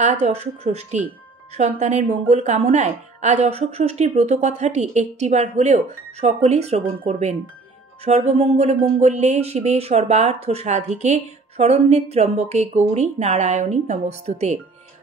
আজ অশোক ষষ্ঠী। সন্তানের মঙ্গল কামনায় আজ অশোক ষষ্ঠীর ব্রত কথাটি একটিবার হলেও সকলেই শ্রবণ করবেন। সর্বমঙ্গল মঙ্গলে শিবে সর্বার্থ সাধিকে শরণ্যে ত্র্যম্বকে গৌরী নারায়ণী নমস্তুতে।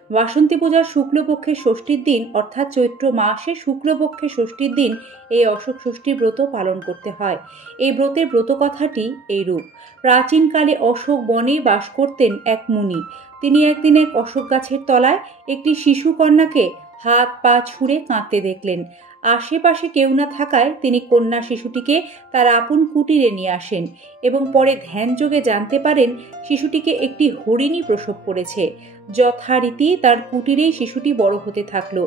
বাসন্তী পূজার শুক্লপক্ষের ষষ্ঠীর দিন অর্থাৎ চৈত্র মাসে শুক্লপক্ষের ষষ্ঠীর দিন এই অশোক ষষ্ঠীর ব্রত পালন করতে হয়। এই ব্রতের ব্রত কথাটি এইরূপ। প্রাচীনকালে অশোক বনে বাস করতেন এক মুনি। তিনি একদিন এক অশোক গাছের তলায় একটি শিশু কন্যাকে হাত পা ছুঁড়ে কাঁদতে দেখলেন। আশেপাশে কেউ না থাকায় তিনি কন্যা শিশুটিকে তার আপন কুটিরে নিয়ে আসেন এবং পরে ধ্যানযোগে জানতে পারেন শিশুটিকে একটি হরিণী প্রসব করেছে। যথারীতি তার কুটিরেই শিশুটি বড় হতে থাকলো।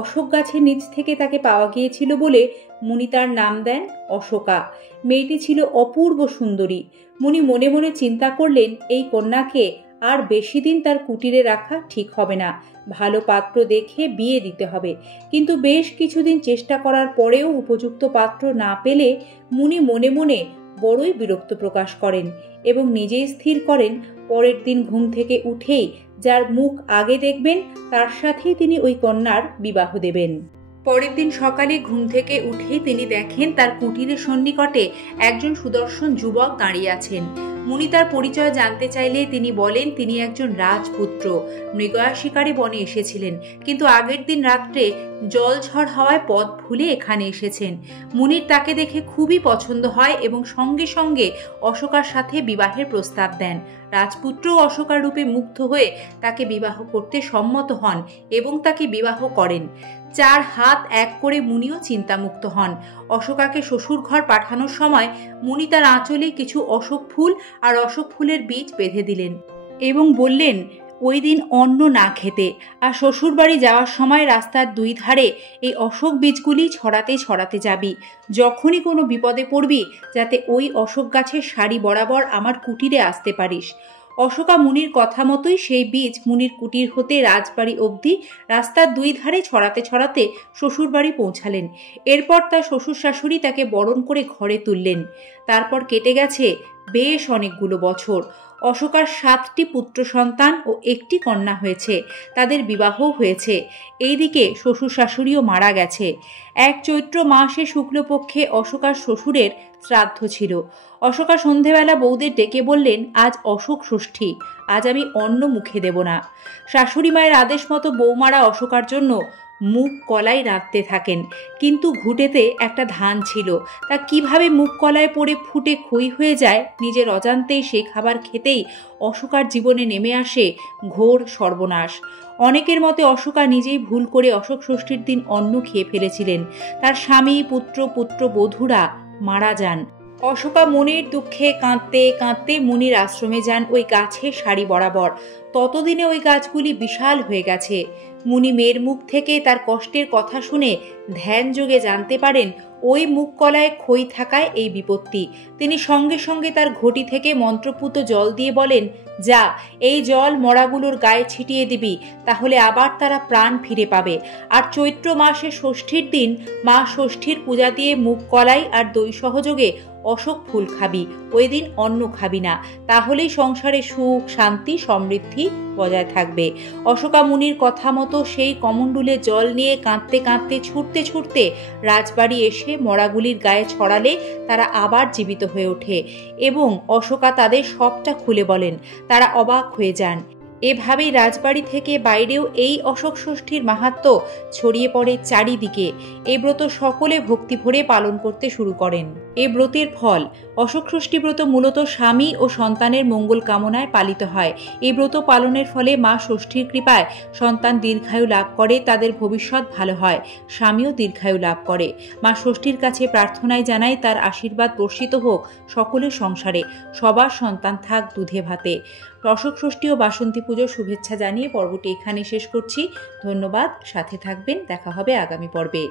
অশোক গাছের নিচ থেকে তাকে পাওয়া গিয়েছিল বলে মুনি তার নাম দেন অশোকা। মেয়েটি ছিল অপূর্ব সুন্দরী। মুনি মনে মনে চিন্তা করলেন, এই কন্যাকে আর বেশি দিন তার কুটিরে রাখা ঠিক হবে না, ভালো পাত্র দেখে বিয়ে দিতে হবে। কিন্তু বেশ কিছুদিন চেষ্টা করার পরেও উপযুক্ত পাত্র না পেলে মুনি মনে মনে বড়ই বিরক্ত প্রকাশ করেন এবং নিজেই স্থির করেন পরের দিন ঘুম থেকে উঠেই যার মুখ আগে দেখবেন তার সাথেই তিনি ওই কন্যার বিবাহ দেবেন। পরের দিন সকালে ঘুম থেকে উঠেই তিনি দেখেন তার কুটিরের সন্নিকটে একজন সুদর্শন যুবক দাঁড়িয়ে আছেন। মুনি তার পরিচয় জানতে চাইলে তিনি বলেন তিনি একজন রাজপুত্র, মৃগয়া শিকারে বনে এসেছিলেন, কিন্তু আগের দিন রাত্রে জলঝড় হওয়ায় পথ ভুলে এখানে এসেছেন। মুনির তাকে দেখে খুবই পছন্দ হয় এবং সঙ্গে সঙ্গে অশোকার সাথে বিবাহের প্রস্তাব দেন। রাজপুত্র অশোকার রূপে মুগ্ধ হয়ে তাকে বিবাহ করতে সম্মত হন এবং তাকে বিবাহ করেন। 4 হাত এক করে মুনিও চিন্তামুক্ত হন। অশোকাকে শ্বশুর ঘর পাঠানোর সময় মুনি তার আঁচলে কিছু অশোক ফুল আর অশোক ফুলের বীজ বেঁধে দিলেন এবং বললেন ওই দিন অন্ন না খেতে, আর শ্বশুর বাড়ি যাওয়ার সময় রাস্তার 2 ধারে এই অশোক বীজগুলি ছড়াতে ছড়াতে যাবি। যখনই কোনো বিপদে পড়বি যাতে ওই অশোক গাছের সারি বরাবর আমার কুটিরে আসতে পারিস। অশোকা মুনির কথা মতোই সেই বীজ মুনির কুটির হতে রাজবাড়ি অবধি রাস্তার 2 ধারে ছড়াতে ছড়াতে শ্বশুর বাড়ি পৌঁছালেন। এরপর তার শ্বশুর শাশুড়ি তাকে বরণ করে ঘরে তুললেন। তারপর কেটে গেছে বেশ অনেকগুলো বছর। অশোকার 7টি পুত্র সন্তান ও একটি কন্যা হয়েছে, তাদের বিবাহ হয়েছে। এইদিকে শ্বশুর শাশুড়িও মারা গেছে। এক চৈত্র মাসে শুক্লপক্ষে অশোকার শ্বশুরের শ্রাদ্ধ ছিল। অশোকা সন্ধেবেলা বউদের ডেকে বললেন, আজ অশোক ষষ্ঠী, আজ আমি অন্ন মুখে দেব না। শাশুড়ি মায়ের আদেশ মতো বৌমারা অশোকার জন্য মুগ কলাই রাঁধতে থাকেন, কিন্তু ঘুঁটেতে একটা ধান ছিল, তা কিভাবে মুগ কলায় পড়ে ফুটে ক্ষয়ী হয়ে যায় নিজের অজান্তেই সেই খাবার খেতেই অশোকার জীবনে নেমে আসে ঘোর সর্বনাশ। অনেকের মতে অশোকা নিজেই ভুল করে অশোক ষষ্ঠীর দিন অন্ন খেয়ে ফেলেছিলেন। তার স্বামী পুত্র পুত্রবধূরা মারা যান। অশোকা মনের দুঃখে কাঁদতে কাঁদতে মুনির আশ্রমে যান ওই গাছের সারি বরাবর। ততদিনে ওই গাছগুলি বিশাল হয়ে গেছে। মুনি মেয়ের মুখ থেকে তার কষ্টের কথা শুনে ধ্যান যোগে জানতে পারেন ওই মুগ কলায় ক্ষয়ী থাকায় এই বিপত্তি। তিনি সঙ্গে সঙ্গে তার ঘটি থেকে মন্ত্রপুত জল দিয়ে বলেন, যা এই জল মরাগুলোর গায়ে ছিটিয়ে দিবি, তাহলে আবার তারা প্রাণ ফিরে পাবে। আর চৈত্র মাসে ষষ্ঠীর দিন মা ষষ্ঠীর পূজা দিয়ে মুগ কলাই আর দই সহযোগে অশোক ফুল খাবি, ওই দিন অন্ন খাবি না, তাহলেই সংসারে সুখ শান্তি সমৃদ্ধি বজায় থাকবে। অশোকা মুনির কথা মতো সেই কমণ্ডুলে জল নিয়ে কাঁদতে কাঁদতে ছুটতে ছুটতে রাজবাড়ি এসে মরাগুলির গায়ে ছড়ালে তারা আবার জীবিত হয়ে ওঠে এবং অশোকা তাদের সবটা খুলে বলেন। তারা অবাক হয়ে যান। এভাবেই রাজবাড়ি থেকে বাইরেও এই অশোক ষষ্ঠীর মাহাত্ম্য ছড়িয়ে পড়ে চারিদিকে। এই ব্রত সকলে ভক্তি ভরে পালন করতে শুরু করেন। এই ব্রতের ফল। অশোক ষষ্ঠী ব্রত মূলত স্বামী ও সন্তানের মঙ্গল কামনায় পালিত হয়। এই ব্রত পালনের ফলে মা ষষ্ঠীর কৃপায় সন্তান দীর্ঘায়ু লাভ করে, তাদের ভবিষ্যৎ ভালো হয়, স্বামীও দীর্ঘায়ু লাভ করে। মা ষষ্ঠীর কাছে প্রার্থনায় জানায় তার আশীর্বাদ বর্ষিত হোক সকলের সংসারে, সবার সন্তান থাক দুধে ভাতে। অশোক ষষ্ঠী ও বাসন্তী পুজোর শুভেচ্ছা জানিয়ে পর্বটি এখানে শেষ করছি। ধন্যবাদ, সাথে থাকবেন, দেখা হবে আগামী পর্বে।